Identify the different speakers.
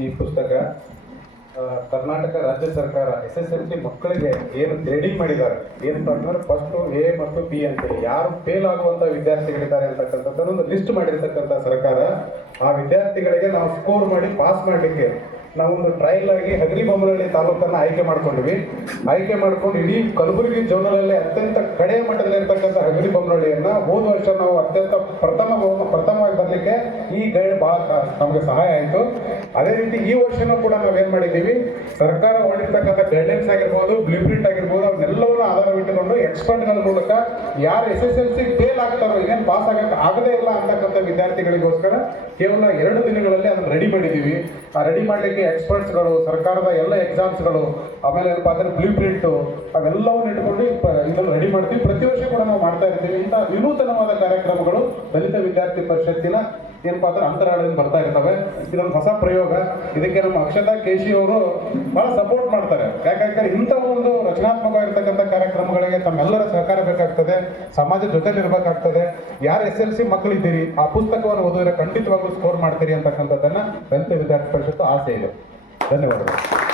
Speaker 1: ಈ ಪುಸ್ತಕ ಕರ್ನಾಟಕ ರಾಜ್ಯ ಸರ್ಕಾರ, ಎಸ್ ಎಸ್ ಎಲ್ ಸಿ ಮಕ್ಕಳಿಗೆ ಏನು ಗ್ರೇಡಿಂಗ್ ಮಾಡಿದ್ದಾರೆ ಏನಪ್ಪ ಅಂತಂದ್ರೆ ಫಸ್ಟ್ ಎ ಮತ್ತು ಬಿ ಅಂತೇಳಿ, ಯಾರು ಫೇಲ್ ಆಗುವಂತ ವಿದ್ಯಾರ್ಥಿಗಳಿದ್ದಾರೆ ಅಂತಕ್ಕಂಥದ್ದನ್ನು ಒಂದು ಲಿಸ್ಟ್ ಮಾಡಿರ್ತಕ್ಕಂಥ ಸರ್ಕಾರ, ಆ ವಿದ್ಯಾರ್ಥಿಗಳಿಗೆ ನಾವು ಸ್ಕೋರ್ ಮಾಡಿ ಪಾಸ್ ಮಾಡಲಿಕ್ಕೆ ನಾವೊಂದು ಟ್ರಯಲ್ ಆಗಿ ಹಗರಿ ಹಗರಿಬೊಮ್ಮನಹಳ್ಳಿ ತಾಲೂಕನ್ನ ಆಯ್ಕೆ ಮಾಡ್ಕೊಂಡ್ವಿ. ಆಯ್ಕೆ ಮಾಡ್ಕೊಂಡು ಇಡೀ ಕಲಬುರಗಿ ಜೋನಲಲ್ಲಿ ಅತ್ಯಂತ ಕಡೆಯ ಮಟ್ಟದಲ್ಲಿರ್ತಕ್ಕಂಥ ಹಗರಿಬೊಮ್ಮನಹಳ್ಳಿಯನ್ನ ಹೋದ ವರ್ಷ ನಾವು ಅತ್ಯಂತ ಪ್ರಥಮ ಬಹು- ಬರಲಿಕ್ಕೆ ಈ ಗೈಡ್ ಬಹಳ ನಮಗೆ ಸಹಾಯ ಆಯಿತು. ಅದೇ ರೀತಿ ಈ ವರ್ಷನೂ ಕೂಡ ನಾವೇನ್ ಮಾಡಿದ್ದೀವಿ, ಸರ್ಕಾರ ಹೊರಡಿರ್ತಕ್ಕಂಥ ಗೈಡ್ಲೈನ್ಸ್ ಆಗಿರ್ಬೋದು ಬ್ಲೂ ಪ್ರಿಂಟ್ ಆಗಿರ್ಬೋದು ಅವನ್ನೆಲ್ಲವನ್ನು ಆಧಾರವಿಟ್ಟುಕೊಂಡು ಎಕ್ಸ್ಪರ್ಟ್ಗಳ ಮೂಲಕ ಯಾರು S S L C fail ಆಗ್ತಾರೋ ಏನೇನು ಪಾಸ್ ಆಗಕ್ಕೆ ಆಗದೇ ಇಲ್ಲ ಅಂತಕ್ಕಂಥ ವಿದ್ಯಾರ್ಥಿಗಳಿಗೋಸ್ಕರ ಕೇವಲ ಎರಡು ದಿನಗಳಲ್ಲಿ ಅದನ್ನು ರೆಡಿ ಮಾಡಿದ್ದೀವಿ ಆ ರೆಡಿ ಮಾಡಲಿಕ್ಕೆ ಎಕ್ಸ್ಪರ್ಟ್ಸ್ಗಳು ಸರ್ಕಾರದ ಎಲ್ಲ ಎಕ್ಸಾಮ್ಸ್ಗಳು ಆಮೇಲೆ ಏನಪ್ಪ ಅಂದ್ರೆ ಬ್ಲೂ ಪ್ರಿಂಟು ಅವೆಲ್ಲವನ್ನು ಇಟ್ಕೊಂಡು ಇದನ್ನು ರೆಡಿ ಮಾಡ್ತೀವಿ. ಪ್ರತಿ ವರ್ಷ ಕೂಡ ನಾವು ಮಾಡ್ತಾ ಇರ್ತೀವಿ. ಇಂಥ ವಿನೂತನವಾದ ಕಾರ್ಯಕ್ರಮಗಳು ದಲಿತ ವಿದ್ಯಾರ್ಥಿ ಪರಿಷತ್ತಿನ ಏನಪ್ಪಾ ಅಂದ್ರೆ ಅಂತರಾಳದಿಂದ ಬರ್ತಾ ಇರ್ತವೆ. ಇದೊಂದು ಹೊಸ ಪ್ರಯೋಗ. ಇದಕ್ಕೆ ನಮ್ಮ ಅಕ್ಷತಾ ಕೇಶಿ ಅವರು ಬಹಳ ಸಪೋರ್ಟ್ ಮಾಡ್ತಾರೆ. ಯಾಕಂದ್ರೆ ಇಂಥ ಒಂದು ರಚನಾತ್ಮಕವಾಗಿರ್ತಕ್ಕಂಥ ಕಾರ್ಯಕ್ರಮಗಳಿಗೆ ತಮ್ಮೆಲ್ಲರ ಸಹಕಾರ ಬೇಕಾಗ್ತದೆ, ಸಮಾಜ ಜೊತೆಲಿರಬೇಕಾಗ್ತದೆ. ಯಾರು ಎಸ್ ಎಲ್ ಸಿ ಮಕ್ಕಳಿದ್ದೀರಿ, ಆ ಪುಸ್ತಕವನ್ನು ಓದಿದ್ರೆ ಖಂಡಿತವಾಗ್ಲೂ ಸ್ಕೋರ್ ಮಾಡ್ತೀರಿ ಅಂತಕ್ಕಂಥದ್ದನ್ನು ದಲಿತ ವಿದ್ಯಾರ್ಥಿ ಪರಿಷತ್ತು ಆಸೆ ಇದೆ. ಧನ್ಯವಾದಗಳು.